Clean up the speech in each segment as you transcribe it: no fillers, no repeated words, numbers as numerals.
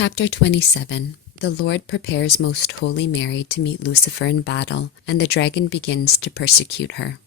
Chapter 27. The Lord prepares Most Holy Mary to meet Lucifer in battle, and the dragon begins to persecute her.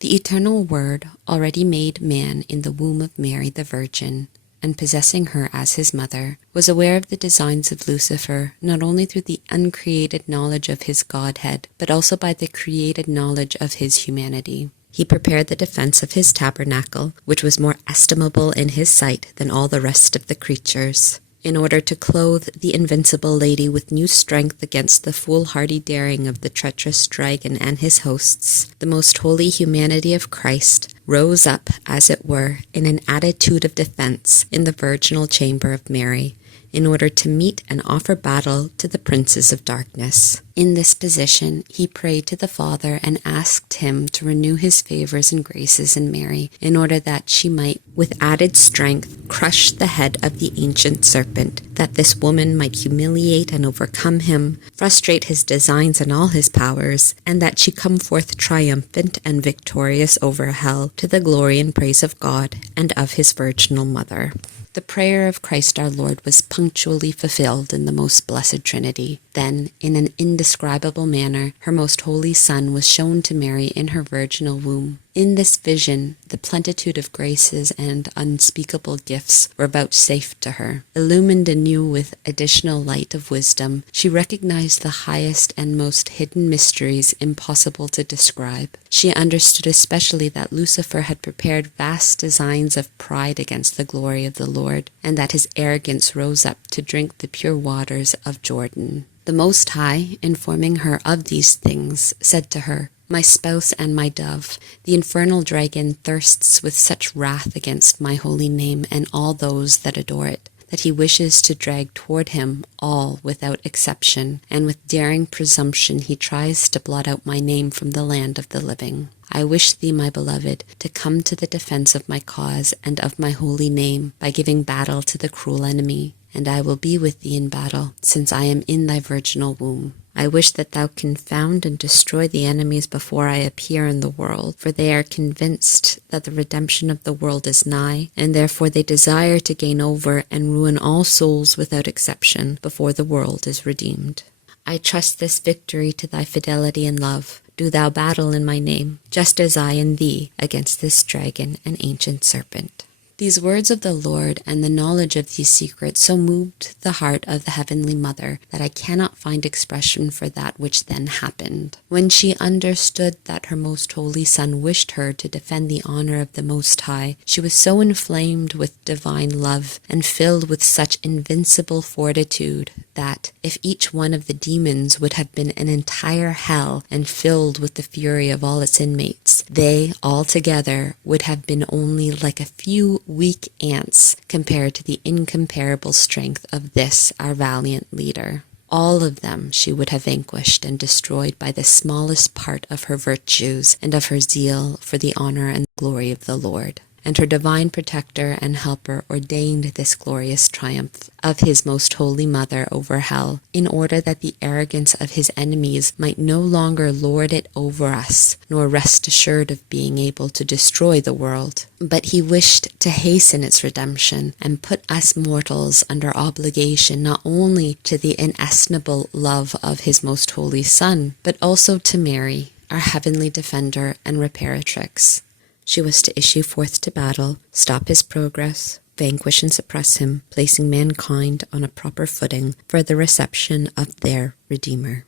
The eternal Word already made man in the womb of Mary the Virgin, and possessing her as his mother, was aware of the designs of Lucifer not only through the uncreated knowledge of his Godhead, but also by the created knowledge of his humanity. He prepared the defense of his tabernacle, which was more estimable in his sight than all the rest of the creatures, in order to clothe the invincible lady with new strength against the foolhardy daring of the treacherous dragon and his hosts. The most holy humanity of Christ rose up, as it were, in an attitude of defense in the virginal chamber of Mary, in order to meet and offer battle to the princes of darkness. In this position, he prayed to the Father and asked him to renew his favors and graces in Mary, in order that she might, with added strength, crush the head of the ancient serpent, that this woman might humiliate and overcome him, frustrate his designs and all his powers, and that she come forth triumphant and victorious over hell, to the glory and praise of God and of his virginal mother. The prayer of Christ our Lord was punctually fulfilled in the most blessed Trinity. Then, in an indescribable manner, her most holy Son was shown to Mary in her virginal womb. In this vision, the plenitude of graces and unspeakable gifts were vouchsafed to her. Illumined anew with additional light of wisdom, she recognized the highest and most hidden mysteries impossible to describe. She understood especially that Lucifer had prepared vast designs of pride against the glory of the Lord, and that his arrogance rose up to drink the pure waters of Jordan. The Most High, informing her of these things, said to her, "My spouse and my dove, the infernal dragon thirsts with such wrath against my holy name and all those that adore it, that he wishes to drag toward him all without exception, and with daring presumption he tries to blot out my name from the land of the living. I wish thee, my beloved, to come to the defense of my cause and of my holy name by giving battle to the cruel enemy, and I will be with thee in battle, since I am in thy virginal womb. I wish that thou confound and destroy the enemies before I appear in the world, for they are convinced that the redemption of the world is nigh, and therefore they desire to gain over and ruin all souls without exception before the world is redeemed. I trust this victory to thy fidelity and love. Do thou battle in my name, just as I in thee, against this dragon and ancient serpent." These words of the Lord and the knowledge of these secrets so moved the heart of the Heavenly Mother that I cannot find expression for that which then happened. When she understood that her most holy Son wished her to defend the honor of the Most High, she was so inflamed with divine love and filled with such invincible fortitude that, if each one of the demons would have been an entire hell and filled with the fury of all its inmates, they, all together, would have been only like a few weak ants compared to the incomparable strength of this our valiant leader. All of them she would have vanquished and destroyed by the smallest part of her virtues and of her zeal for the honor and glory of the Lord. And her divine protector and helper ordained this glorious triumph of his most holy mother over hell, in order that the arrogance of his enemies might no longer lord it over us, nor rest assured of being able to destroy the world. But he wished to hasten its redemption, and put us mortals under obligation not only to the inestimable love of his most holy Son, but also to Mary, our heavenly defender and reparatrix. She was to issue forth to battle, stop his progress, vanquish and suppress him, placing mankind on a proper footing for the reception of their Redeemer.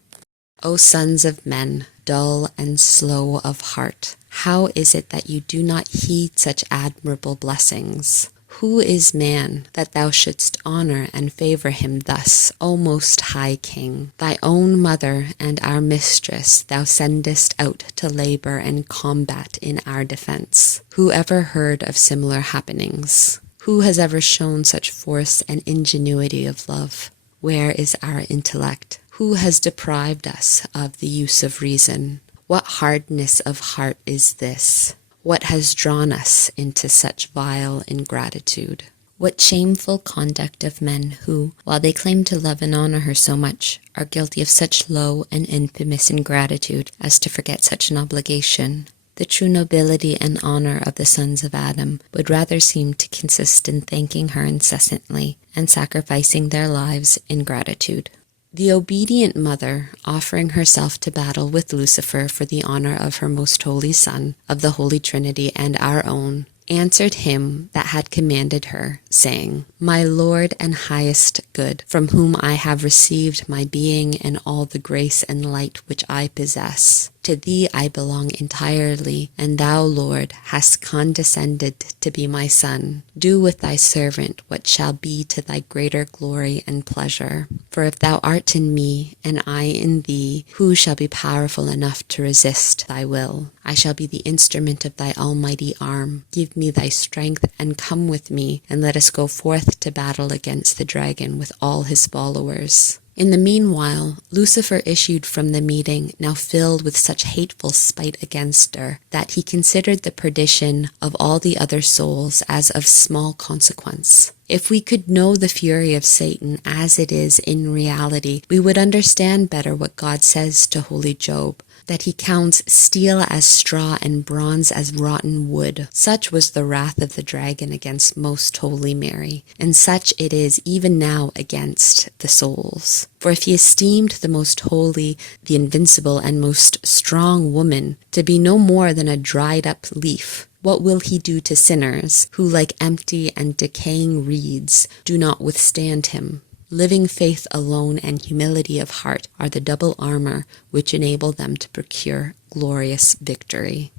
O sons of men, dull and slow of heart, how is it that you do not heed such admirable blessings? Who is man, that thou shouldst honor and favor him thus, O Most High King? Thy own mother and our mistress thou sendest out to labor and combat in our defense. Who ever heard of similar happenings? Who has ever shown such force and ingenuity of love? Where is our intellect? Who has deprived us of the use of reason? What hardness of heart is this? What has drawn us into such vile ingratitude? What shameful conduct of men who, while they claim to love and honor her so much, are guilty of such low and infamous ingratitude as to forget such an obligation? The true nobility and honor of the sons of Adam would rather seem to consist in thanking her incessantly and sacrificing their lives in gratitude. The obedient mother, offering herself to battle with Lucifer for the honor of her most holy Son, of the Holy Trinity and our own, answered him that had commanded her, saying, My Lord and highest good, from whom I have received my being and all the grace and light which I possess. To thee I belong entirely, and thou, Lord, hast condescended to be my son. Do with thy servant what shall be to thy greater glory and pleasure. For if thou art in me, and I in thee, who shall be powerful enough to resist thy will? I shall be the instrument of thy almighty arm. Give me thy strength, and come with me, and let us go forth to battle against the dragon with all his followers. In the meanwhile, Lucifer issued from the meeting, now filled with such hateful spite against her, that he considered the perdition of all the other souls as of small consequence. If we could know the fury of Satan as it is in reality, we would understand better what God says to holy Job, that he counts steel as straw and bronze as rotten wood. Such was the wrath of the dragon against most holy Mary, and such it is even now against the souls. For if he esteemed the most holy, the invincible, and most strong woman to be no more than a dried-up leaf, what will he do to sinners, who like empty and decaying reeds do not withstand him? Living faith alone and humility of heart are the double armor which enable them to procure glorious victory.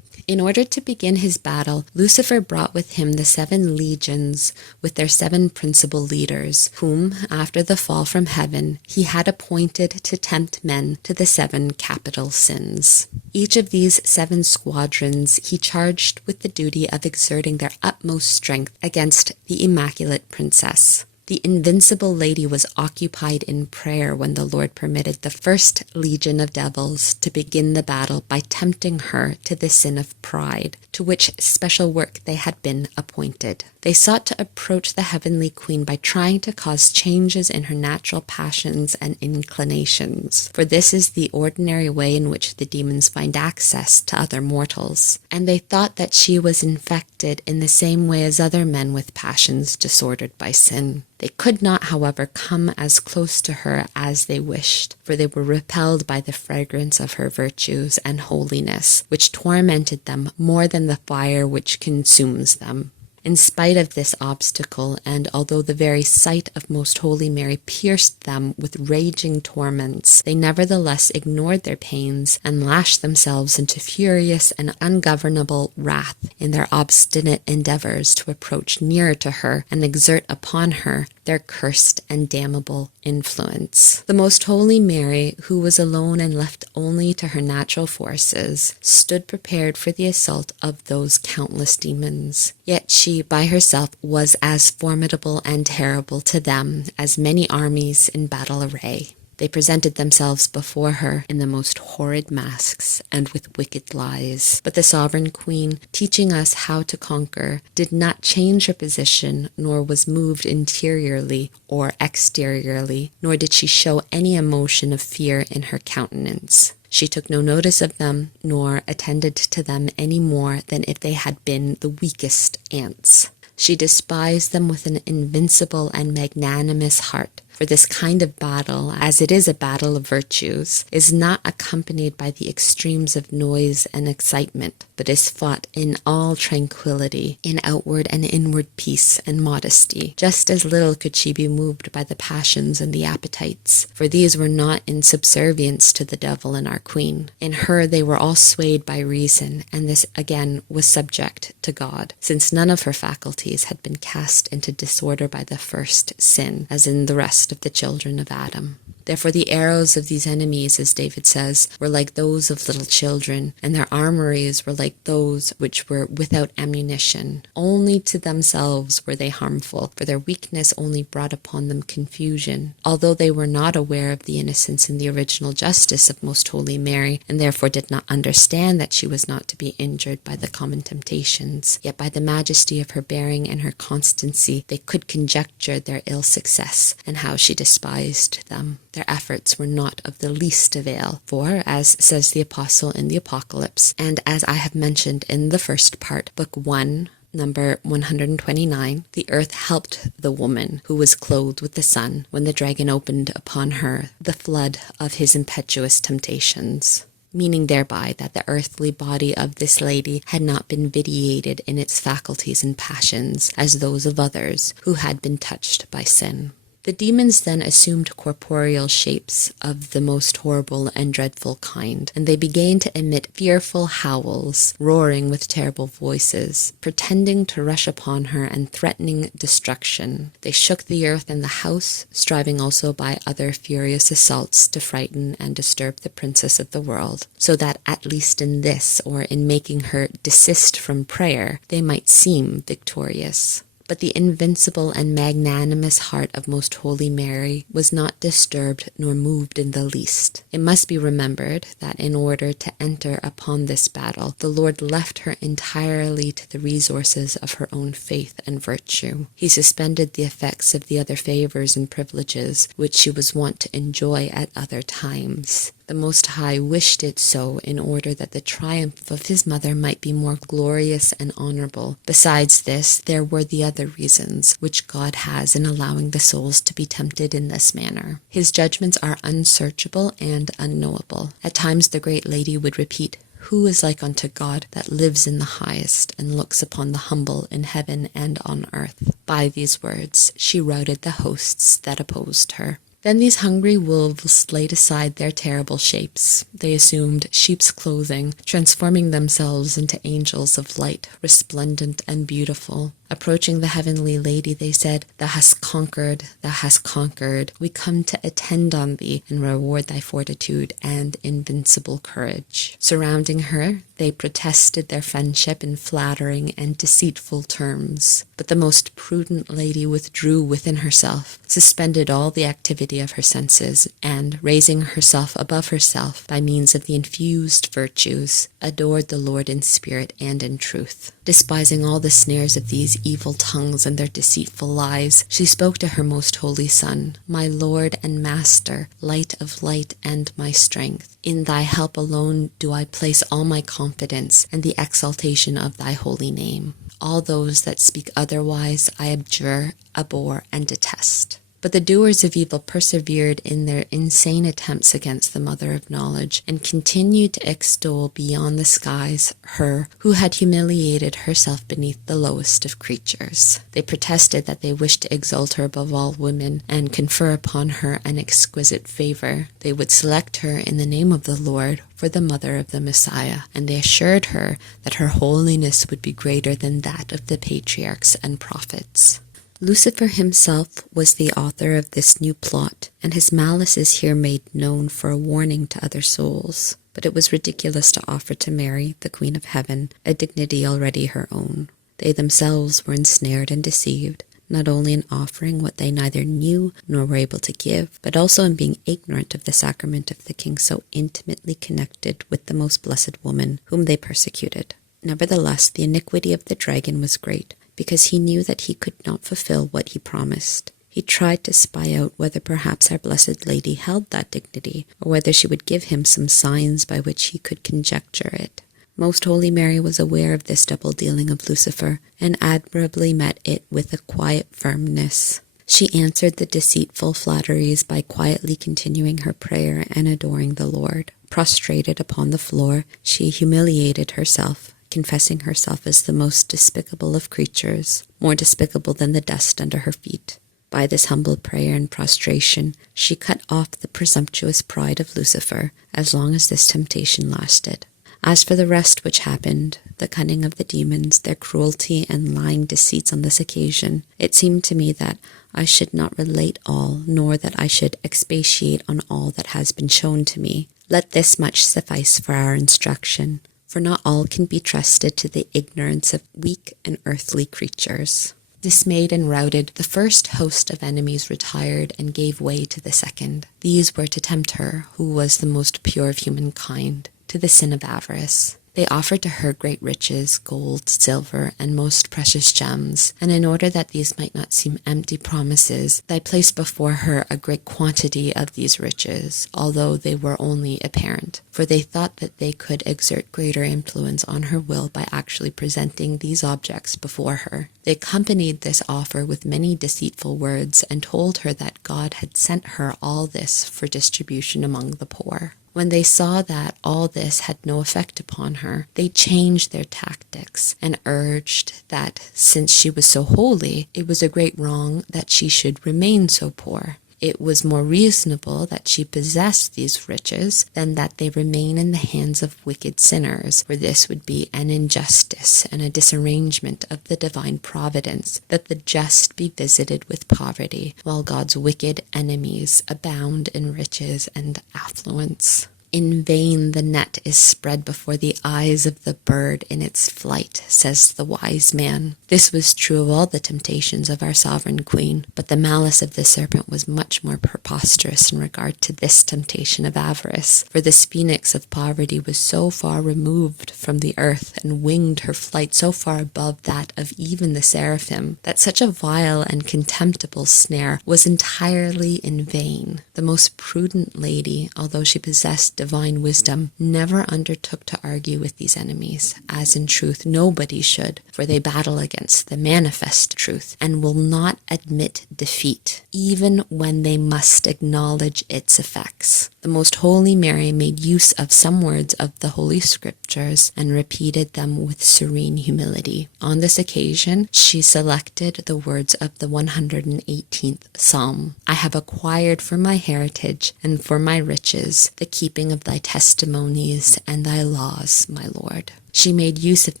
In order to begin his battle, Lucifer brought with him the 7 legions with their 7 principal leaders, whom, after the fall from heaven, he had appointed to tempt men to the 7 capital sins. Each of these 7 squadrons he charged with the duty of exerting their utmost strength against the Immaculate Princess. The invincible lady was occupied in prayer when the Lord permitted the first legion of devils to begin the battle by tempting her to the sin of pride, to which special work they had been appointed. They sought to approach the heavenly queen by trying to cause changes in her natural passions and inclinations, for this is the ordinary way in which the demons find access to other mortals, and they thought that she was infected in the same way as other men with passions disordered by sin. They could not, however, come as close to her as they wished, for they were repelled by the fragrance of her virtues and holiness, which tormented them more than the fire which consumes them. In spite of this obstacle, and although the very sight of Most Holy Mary pierced them with raging torments, they nevertheless ignored their pains and lashed themselves into furious and ungovernable wrath in their obstinate endeavors to approach nearer to her and exert upon her their cursed and damnable influence. The Most Holy Mary, who was alone and left only to her natural forces, stood prepared for the assault of those countless demons. Yet she, by herself, was as formidable and terrible to them as many armies in battle array. They presented themselves before her in the most horrid masks and with wicked lies. But the sovereign queen, teaching us how to conquer, did not change her position, nor was moved interiorly or exteriorly, nor did she show any emotion of fear in her countenance. She took no notice of them, nor attended to them any more than if they had been the weakest ants. She despised them with an invincible and magnanimous heart. For this kind of battle, as it is a battle of virtues, is not accompanied by the extremes of noise and excitement, but is fought in all tranquillity, in outward and inward peace and modesty. Just as little could she be moved by the passions and the appetites, for these were not in subservience to the devil and our queen. In her they were all swayed by reason, and this again was subject to God, since none of her faculties had been cast into disorder by the first sin, as in the rest of the children of Adam. Therefore the arrows of these enemies, as David says, were like those of little children, and their armories were like those which were without ammunition. Only to themselves were they harmful, for their weakness only brought upon them confusion. Although they were not aware of the innocence and the original justice of Most Holy Mary, and therefore did not understand that she was not to be injured by the common temptations, yet by the majesty of her bearing and her constancy they could conjecture their ill success, and how she despised them. Their efforts were not of the least avail, for, as says the Apostle in the Apocalypse, and as I have mentioned in the first part, Book 1, Number 129. The earth helped the woman who was clothed with the sun when the dragon opened upon her the flood of his impetuous temptations, meaning thereby that the earthly body of this lady had not been vitiated in its faculties and passions as those of others who had been touched by sin. The demons then assumed corporeal shapes of the most horrible and dreadful kind, and they began to emit fearful howls, roaring with terrible voices, pretending to rush upon her and threatening destruction. They shook the earth and the house, striving also by other furious assaults to frighten and disturb the princess of the world, so that at least in this, or in making her desist from prayer, they might seem victorious. But the invincible and magnanimous heart of Most Holy Mary was not disturbed nor moved in the least. It must be remembered that in order to enter upon this battle, the Lord left her entirely to the resources of her own faith and virtue. He suspended the effects of the other favors and privileges which she was wont to enjoy at other times. The Most High wished it so in order that the triumph of his mother might be more glorious and honorable. Besides this, there were the other reasons which God has in allowing the souls to be tempted in this manner. His judgments are unsearchable and unknowable. At times the great lady would repeat, "Who is like unto God that lives in the highest and looks upon the humble in heaven and on earth?" By these words she routed the hosts that opposed her. Then these hungry wolves laid aside their terrible shapes. They assumed sheep's clothing, transforming themselves into angels of light, resplendent and beautiful. Approaching the heavenly lady, they said, "Thou hast conquered, thou hast conquered. We come to attend on thee and reward thy fortitude and invincible courage." Surrounding her, they protested their friendship in flattering and deceitful terms. But the most prudent lady withdrew within herself, suspended all the activity of her senses, and, raising herself above herself by means of the infused virtues, adored the Lord in spirit and in truth. Despising all the snares of these evil tongues and their deceitful lies, she spoke to her most holy Son, "My Lord and Master, light of light and my strength, in thy help alone do I place all my confidence and the exaltation of thy holy name. All those that speak otherwise I abjure, abhor, and detest." But the doers of evil persevered in their insane attempts against the Mother of Knowledge, and continued to extol beyond the skies her who had humiliated herself beneath the lowest of creatures. They protested that they wished to exalt her above all women, and confer upon her an exquisite favor. They would select her in the name of the Lord for the mother of the Messiah, and they assured her that her holiness would be greater than that of the patriarchs and prophets. Lucifer himself was the author of this new plot, and his malice is here made known for a warning to other souls. But it was ridiculous to offer to Mary, the Queen of Heaven, a dignity already her own. They themselves were ensnared and deceived, not only in offering what they neither knew nor were able to give, but also in being ignorant of the sacrament of the King so intimately connected with the most blessed woman, whom they persecuted. Nevertheless, the iniquity of the dragon was great, because he knew that he could not fulfill what he promised. He tried to spy out whether perhaps our Blessed Lady held that dignity, or whether she would give him some signs by which he could conjecture it. Most Holy Mary was aware of this double dealing of Lucifer, and admirably met it with a quiet firmness. She answered the deceitful flatteries by quietly continuing her prayer and adoring the Lord. Prostrated upon the floor, she humiliated herself, confessing herself as the most despicable of creatures, more despicable than the dust under her feet. By this humble prayer and prostration, she cut off the presumptuous pride of Lucifer, as long as this temptation lasted. As for the rest which happened, the cunning of the demons, their cruelty and lying deceits on this occasion, it seemed to me that I should not relate all, nor that I should expatiate on all that has been shown to me. Let this much suffice for our instruction, for not all can be trusted to the ignorance of weak and earthly creatures. Dismayed and routed, the first host of enemies retired and gave way to the second. These were to tempt her, who was the most pure of humankind, to the sin of avarice. They offered to her great riches, gold, silver, and most precious gems, and in order that these might not seem empty promises, they placed before her a great quantity of these riches, although they were only apparent, for they thought that they could exert greater influence on her will by actually presenting these objects before her. They accompanied this offer with many deceitful words and told her that God had sent her all this for distribution among the poor. When they saw that all this had no effect upon her, they changed their tactics and urged that, since she was so holy, it was a great wrong that she should remain so poor. It was more reasonable that she possessed these riches than that they remain in the hands of wicked sinners, for this would be an injustice and a disarrangement of the divine providence, that the just be visited with poverty, while God's wicked enemies abound in riches and affluence. In vain the net is spread before the eyes of the bird in its flight, says the wise man. This was true of all the temptations of our sovereign queen, but the malice of the serpent was much more preposterous in regard to this temptation of avarice, for this phoenix of poverty was so far removed from the earth and winged her flight so far above that of even the seraphim, that such a vile and contemptible snare was entirely in vain. The most prudent lady, although she possessed divine wisdom, never undertook to argue with these enemies, as in truth nobody should, for they battle against the manifest truth, and will not admit defeat, even when they must acknowledge its effects. The most holy Mary made use of some words of the Holy Scriptures and repeated them with serene humility. On this occasion, she selected the words of the 118th Psalm. I have acquired for my heritage and for my riches the keeping of thy testimonies and thy laws, my Lord. She made use of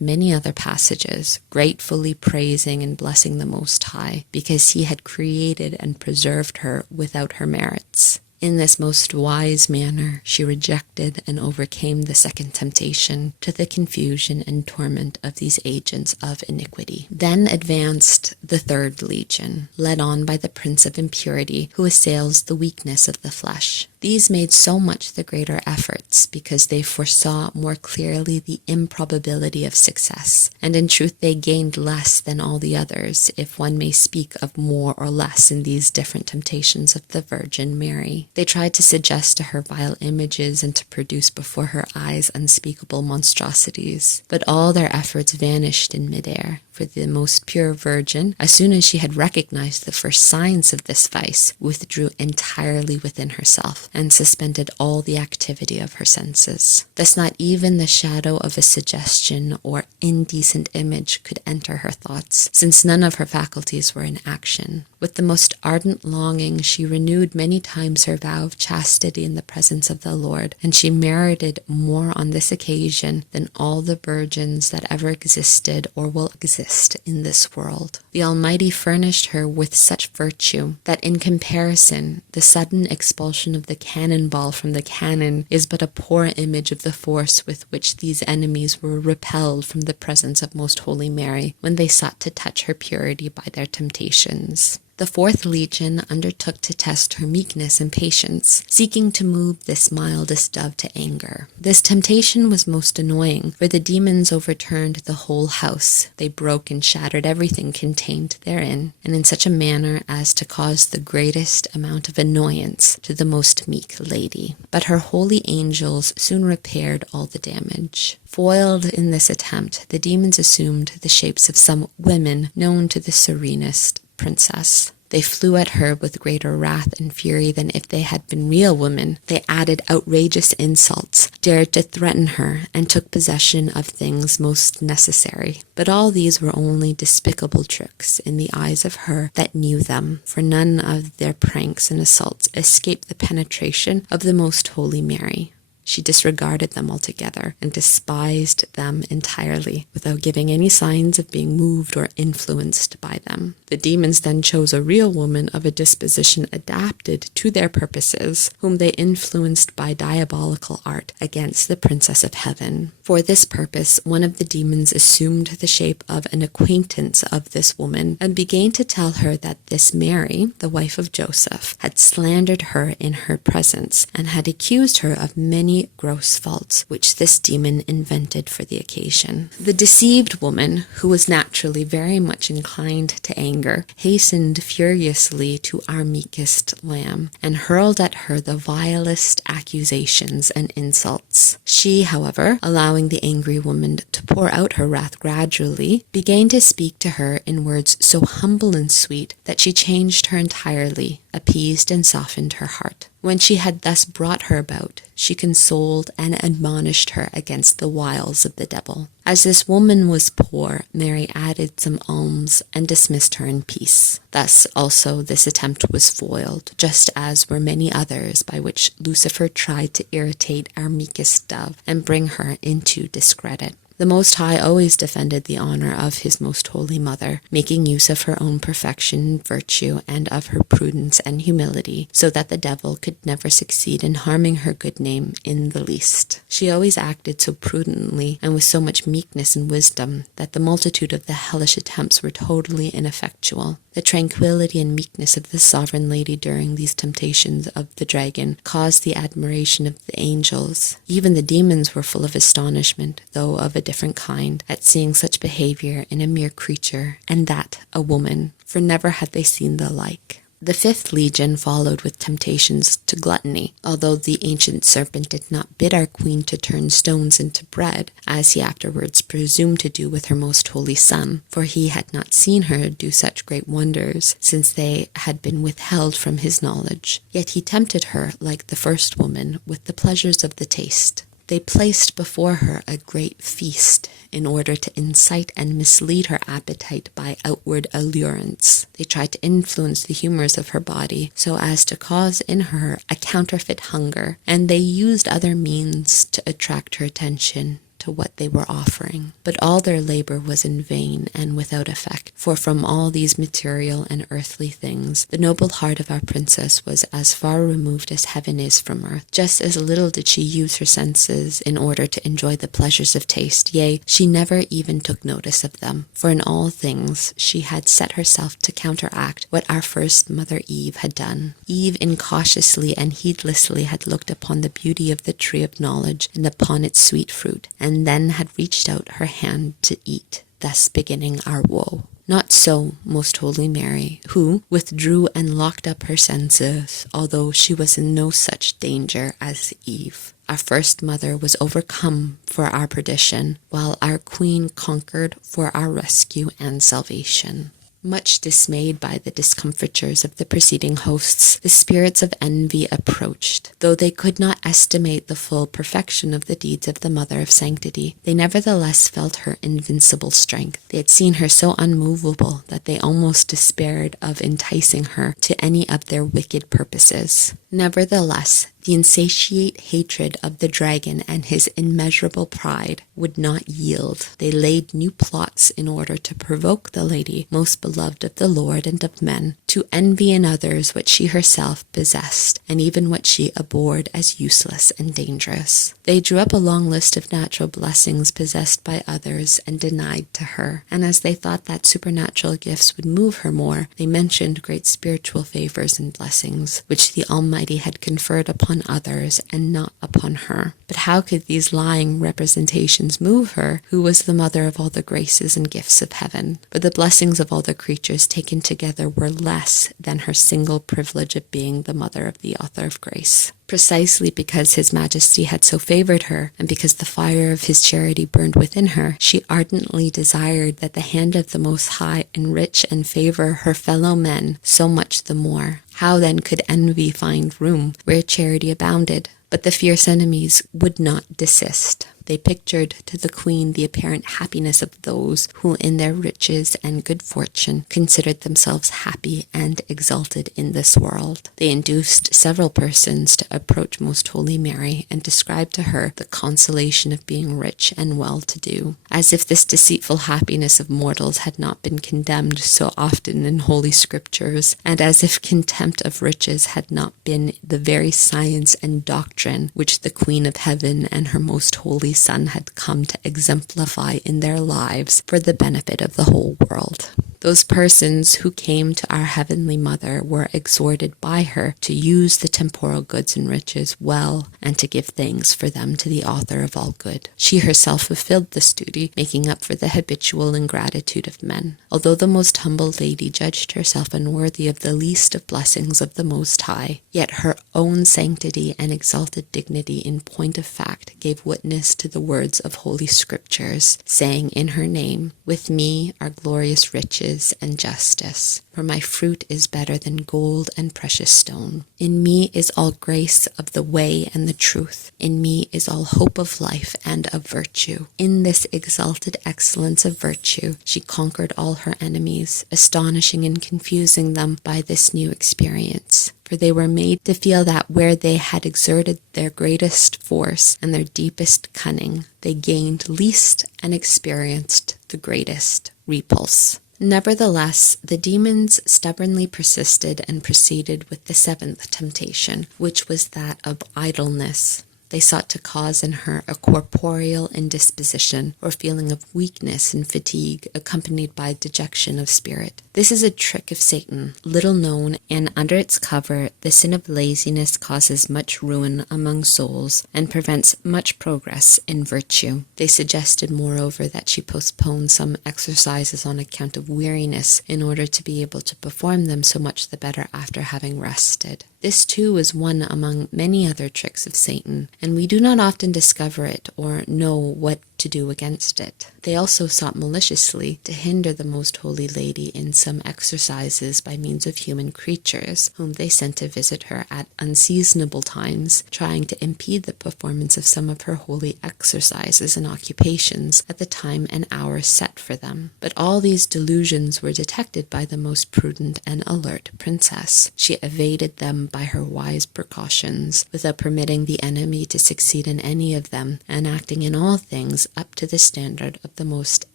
many other passages, gratefully praising and blessing the Most High, because he had created and preserved her without her merits. In this most wise manner, she rejected and overcame the second temptation, to the confusion and torment of these agents of iniquity. Then advanced the third legion, led on by the prince of impurity, who assails the weakness of the flesh. These made so much the greater efforts because they foresaw more clearly the improbability of success, and in truth they gained less than all the others, if one may speak of more or less in these different temptations of the Virgin Mary. They tried to suggest to her vile images and to produce before her eyes unspeakable monstrosities, but all their efforts vanished in midair. For the most pure Virgin, as soon as she had recognized the first signs of this vice, withdrew entirely within herself, and suspended all the activity of her senses. Thus not even the shadow of a suggestion or indecent image could enter her thoughts, since none of her faculties were in action. With the most ardent longing, she renewed many times her vow of chastity in the presence of the Lord, and she merited more on this occasion than all the virgins that ever existed or will exist in this world. The Almighty furnished her with such virtue that in comparison, the sudden expulsion of the cannonball from the cannon is but a poor image of the force with which these enemies were repelled from the presence of Most Holy Mary when they sought to touch her purity by their temptations. The fourth legion undertook to test her meekness and patience, seeking to move this mildest dove to anger. This temptation was most annoying, for the demons overturned the whole house. They broke and shattered everything contained therein, and in such a manner as to cause the greatest amount of annoyance to the most meek lady. But her holy angels soon repaired all the damage. Foiled in this attempt, the demons assumed the shapes of some women known to the serenest princess. They flew at her with greater wrath and fury than if they had been real women. They added outrageous insults, dared to threaten her, and took possession of things most necessary. But all these were only despicable tricks in the eyes of her that knew them, for none of their pranks and assaults escaped the penetration of the Most Holy Mary. She disregarded them altogether and despised them entirely, without giving any signs of being moved or influenced by them. The demons then chose a real woman of a disposition adapted to their purposes, whom they influenced by diabolical art against the Princess of Heaven. For this purpose, one of the demons assumed the shape of an acquaintance of this woman, and began to tell her that this Mary, the wife of Joseph, had slandered her in her presence, and had accused her of many many gross faults which this demon invented for the occasion. The deceived woman, who was naturally very much inclined to anger, hastened furiously to our meekest lamb, and hurled at her the vilest accusations and insults. She, however, allowing the angry woman to pour out her wrath gradually, began to speak to her in words so humble and sweet that she changed her entirely, appeased and softened her heart. When she had thus brought her about, she consoled and admonished her against the wiles of the devil. As this woman was poor, Mary added some alms and dismissed her in peace. Thus also this attempt was foiled, just as were many others by which Lucifer tried to irritate our meekest dove and bring her into discredit. The Most High always defended the honor of his most holy mother, making use of her own perfection and virtue and of her prudence and humility, so that the devil could never succeed in harming her good name in the least. She always acted so prudently and with so much meekness and wisdom that the multitude of the hellish attempts were totally ineffectual. The tranquility and meekness of the sovereign lady during these temptations of the dragon caused the admiration of the angels. Even the demons were full of astonishment, though of a different kind, at seeing such behavior in a mere creature, and that a woman, for never had they seen the like. The 5th legion followed with temptations to gluttony. Although the ancient serpent did not bid our queen to turn stones into bread, as he afterwards presumed to do with her most holy son, for he had not seen her do such great wonders, since they had been withheld from his knowledge. Yet he tempted her, like the first woman, with the pleasures of the taste. They placed before her a great feast in order to incite and mislead her appetite by outward allurance. They tried to influence the humors of her body so as to cause in her a counterfeit hunger, and they used other means to attract her attention to what they were offering. But all their labor was in vain and without effect, for from all these material and earthly things, the noble heart of our princess was as far removed as heaven is from earth. Just as little did she use her senses in order to enjoy the pleasures of taste, yea, she never even took notice of them, for in all things she had set herself to counteract what our first mother Eve had done. Eve incautiously and heedlessly had looked upon the beauty of the tree of knowledge and upon its sweet fruit, and then had reached out her hand to eat, thus beginning our woe. Not so Most Holy Mary, who withdrew and locked up her senses, although she was in no such danger as Eve. Our first mother was overcome for our perdition, while our queen conquered for our rescue and salvation. Much dismayed by the discomfitures of the preceding hosts, the spirits of envy approached. Though they could not estimate the full perfection of the deeds of the Mother of Sanctity, they nevertheless felt her invincible strength. They had seen her so unmovable that they almost despaired of enticing her to any of their wicked purposes. Nevertheless, the insatiate hatred of the dragon and his immeasurable pride would not yield. They laid new plots in order to provoke the lady, most beloved of the Lord and of men, to envy in others what she herself possessed, and even what she abhorred as useless and dangerous. They drew up a long list of natural blessings possessed by others and denied to her, and as they thought that supernatural gifts would move her more, they mentioned great spiritual favors and blessings, which the Almighty had conferred upon others and not upon her. But how could these lying representations move her, who was the mother of all the graces and gifts of heaven? For the blessings of all the creatures taken together were less than her single privilege of being the mother of the author of grace. Precisely because His Majesty had so favored her, and because the fire of his charity burned within her, she ardently desired that the hand of the Most High enrich and favor her fellow men so much the more. How then could envy find room where charity abounded? But the fierce enemies would not desist. They pictured to the queen the apparent happiness of those who in their riches and good fortune considered themselves happy and exalted in this world. They induced several persons to approach Most Holy Mary and describe to her the consolation of being rich and well-to-do, as if this deceitful happiness of mortals had not been condemned so often in holy scriptures, and as if contempt of riches had not been the very science and doctrine which the Queen of Heaven and her most holy Son had come to exemplify in their lives for the benefit of the whole world. Those persons who came to our Heavenly Mother were exhorted by her to use the temporal goods and riches well and to give thanks for them to the Author of all good. She herself fulfilled this duty, making up for the habitual ingratitude of men. Although the most humble lady judged herself unworthy of the least of blessings of the Most High, yet her own sanctity and exalted dignity in point of fact gave witness to the words of Holy Scriptures, saying in her name, "With me are glorious riches and justice, for my fruit is better than gold and precious stone. In me is all grace of the way and the truth. In me is all hope of life and of virtue." In this exalted excellence of virtue, she conquered all her enemies, astonishing and confusing them by this new experience. For they were made to feel that where they had exerted their greatest force and their deepest cunning, they gained least and experienced the greatest repulse. Nevertheless, the demons stubbornly persisted and proceeded with the seventh temptation, which was that of idleness. They sought to cause in her a corporeal indisposition or feeling of weakness and fatigue accompanied by dejection of spirit. This is a trick of Satan, little known, and under its cover, the sin of laziness causes much ruin among souls and prevents much progress in virtue. They suggested, moreover, that she postpone some exercises on account of weariness in order to be able to perform them so much the better after having rested. This too is one among many other tricks of Satan, and we do not often discover it or know what to do against it. They also sought maliciously to hinder the Most Holy Lady in some exercises by means of human creatures, whom they sent to visit her at unseasonable times, trying to impede the performance of some of her holy exercises and occupations at the time and hour set for them. But all these delusions were detected by the most prudent and alert princess. She evaded them by her wise precautions, without permitting the enemy to succeed in any of them, and acting in all things up to the standard of the most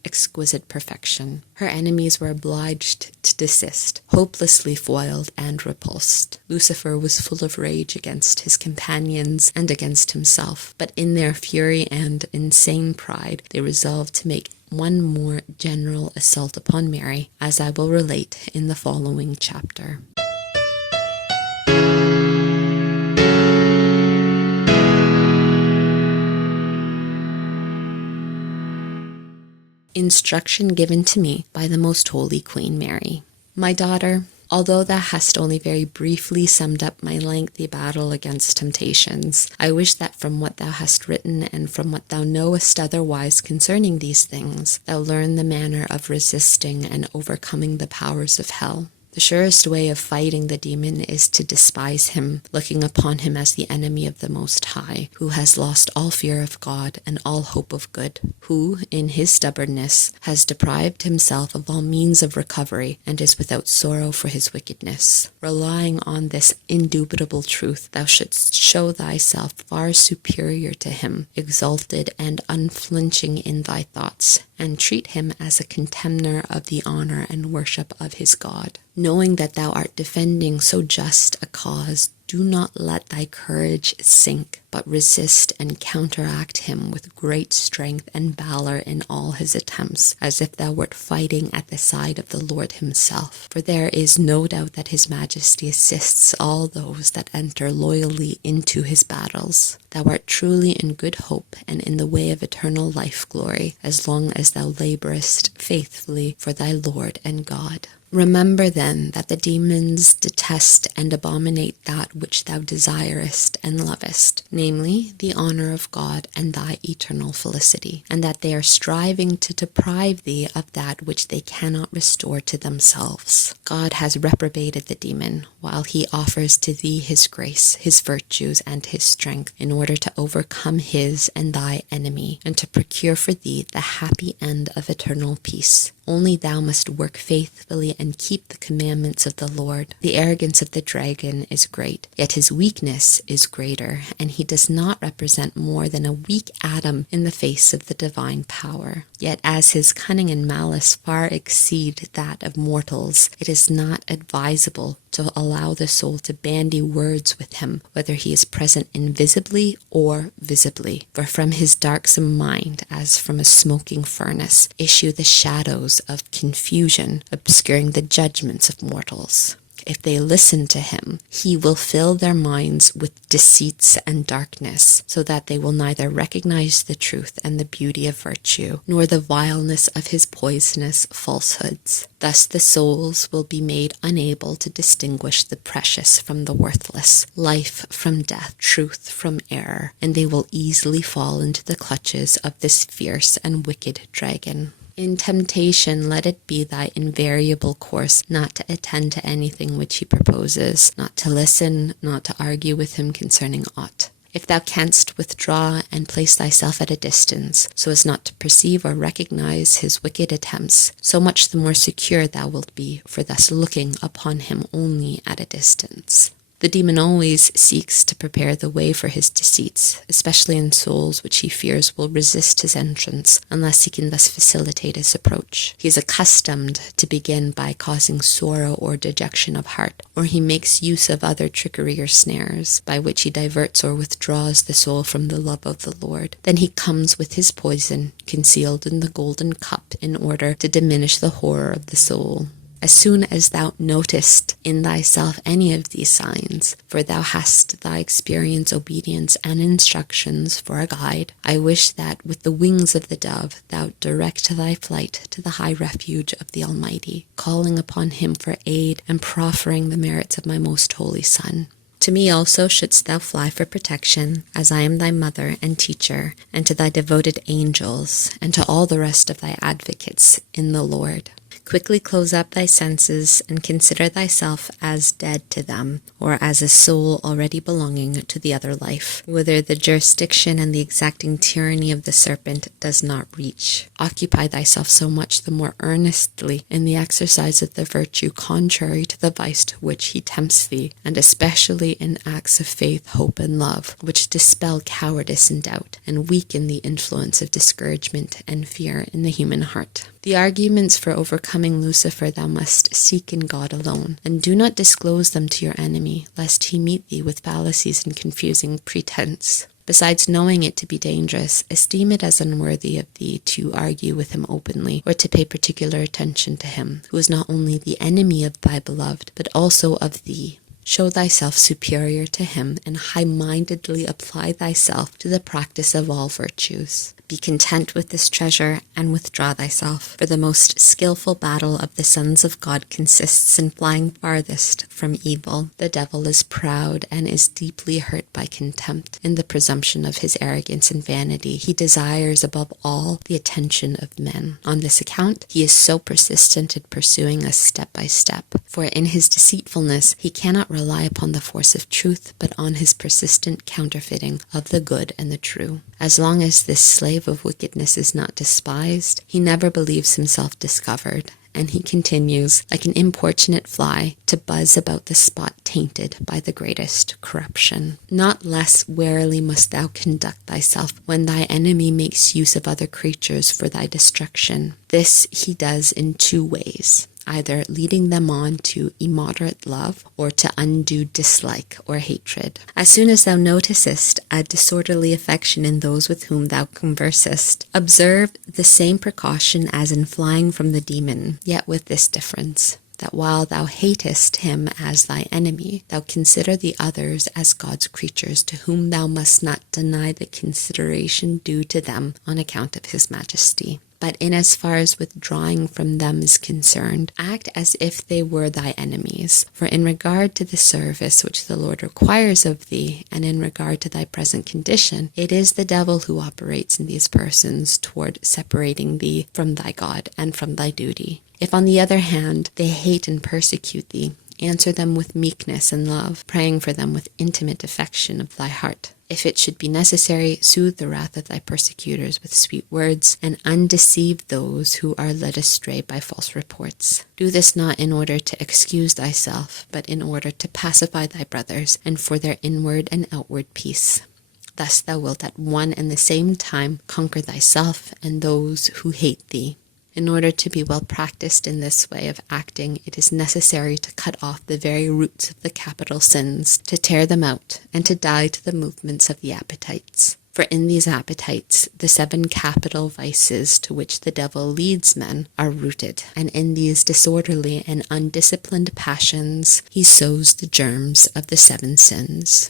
exquisite perfection. Her enemies were obliged to desist, hopelessly foiled and repulsed. Lucifer was full of rage against his companions and against himself, but in their fury and insane pride they resolved to make one more general assault upon Mary, as I will relate in the following chapter. Instruction given to me by the Most Holy Queen Mary. My daughter, although thou hast only very briefly summed up my lengthy battle against temptations, I wish that from what thou hast written and from what thou knowest otherwise concerning these things, thou learn the manner of resisting and overcoming the powers of hell. The surest way of fighting the demon is to despise him, looking upon him as the enemy of the Most High, who has lost all fear of God and all hope of good, who, in his stubbornness, has deprived himself of all means of recovery and is without sorrow for his wickedness. Relying on this indubitable truth, thou shouldst show thyself far superior to him, exalted and unflinching in thy thoughts, and treat him as a contemner of the honor and worship of his God. Knowing that thou art defending so just a cause, do not let thy courage sink, but resist and counteract him with great strength and valor in all his attempts, as if thou wert fighting at the side of the Lord himself. For there is no doubt that his majesty assists all those that enter loyally into his battles. Thou art truly in good hope and in the way of eternal life glory, as long as thou laborest faithfully for thy Lord and God. Remember then that the demons detest and abominate that which thou desirest and lovest, namely the honor of God and thy eternal felicity, and that they are striving to deprive thee of that which they cannot restore to themselves. God has reprobated the demon, while he offers to thee his grace, his virtues, and his strength, in order to overcome his and thy enemy, and to procure for thee the happy end of eternal peace. Only thou must work faithfully and keep the commandments of the Lord. The arrogance of the dragon is great, yet his weakness is greater, and he does not represent more than a weak atom in the face of the divine power. Yet as his cunning and malice far exceed that of mortals, it is not advisable to allow the soul to bandy words with him, whether he is present invisibly or visibly. For from his darksome mind, as from a smoking furnace, issue the shadows of confusion, obscuring the judgments of mortals. If they listen to him, he will fill their minds with deceits and darkness, so that they will neither recognize the truth and the beauty of virtue, nor the vileness of his poisonous falsehoods. Thus the souls will be made unable to distinguish the precious from the worthless, life from death, truth from error, and they will easily fall into the clutches of this fierce and wicked dragon. In temptation, let it be thy invariable course not to attend to anything which he proposes, not to listen, not to argue with him concerning aught. If thou canst withdraw and place thyself at a distance, so as not to perceive or recognize his wicked attempts, so much the more secure thou wilt be for thus looking upon him only at a distance. The demon always seeks to prepare the way for his deceits, especially in souls which he fears will resist his entrance, unless he can thus facilitate his approach. He is accustomed to begin by causing sorrow or dejection of heart, or he makes use of other trickery or snares, by which he diverts or withdraws the soul from the love of the Lord. Then he comes with his poison, concealed in the golden cup, in order to diminish the horror of the soul. As soon as thou notest in thyself any of these signs, for thou hast thy experience, obedience, and instructions for a guide, I wish that with the wings of the dove thou direct thy flight to the high refuge of the Almighty, calling upon him for aid and proffering the merits of my most holy Son. To me also shouldst thou fly for protection, as I am thy mother and teacher, and to thy devoted angels, and to all the rest of thy advocates in the Lord. Quickly close up thy senses and consider thyself as dead to them, or as a soul already belonging to the other life, whither the jurisdiction and the exacting tyranny of the serpent does not reach. Occupy thyself so much the more earnestly in the exercise of the virtue contrary to the vice to which he tempts thee, and especially in acts of faith, hope, and love, which dispel cowardice and doubt, and weaken the influence of discouragement and fear in the human heart. The arguments for overcoming Lucifer thou must seek in God alone, and do not disclose them to your enemy, lest he meet thee with fallacies and confusing pretense. Besides knowing it to be dangerous, esteem it as unworthy of thee to argue with him openly, or to pay particular attention to him, who is not only the enemy of thy beloved, but also of thee. Show thyself superior to him, and high-mindedly apply thyself to the practice of all virtues. Be content with this treasure, and withdraw thyself, for the most skillful battle of the sons of God consists in flying farthest from evil. The devil is proud, and is deeply hurt by contempt. In the presumption of his arrogance and vanity, he desires above all the attention of men. On this account, he is so persistent in pursuing us step by step, for in his deceitfulness he cannot rely upon the force of truth, but on his persistent counterfeiting of the good and the true. As long as this slave of wickedness is not despised, he never believes himself discovered, and he continues, like an importunate fly, to buzz about the spot tainted by the greatest corruption. Not less warily must thou conduct thyself when thy enemy makes use of other creatures for thy destruction. This he does in two ways, either leading them on to immoderate love, or to undue dislike or hatred. As soon as thou noticest a disorderly affection in those with whom thou conversest, observe the same precaution as in flying from the demon, yet with this difference, that while thou hatest him as thy enemy, thou consider the others as God's creatures, to whom thou must not deny the consideration due to them on account of his majesty. But in as far as withdrawing from them is concerned, act as if they were thy enemies. For in regard to the service which the Lord requires of thee, and in regard to thy present condition, it is the devil who operates in these persons toward separating thee from thy God and from thy duty. If on the other hand they hate and persecute thee, answer them with meekness and love, praying for them with intimate affection of thy heart. If it should be necessary, soothe the wrath of thy persecutors with sweet words, and undeceive those who are led astray by false reports. Do this not in order to excuse thyself, but in order to pacify thy brothers, and for their inward and outward peace. Thus thou wilt at one and the same time conquer thyself and those who hate thee. In order to be well practiced in this way of acting, it is necessary to cut off the very roots of the capital sins, to tear them out, and to die to the movements of the appetites. For in these appetites, the 7 capital vices to which the devil leads men are rooted, and in these disorderly and undisciplined passions he sows the germs of the 7 sins.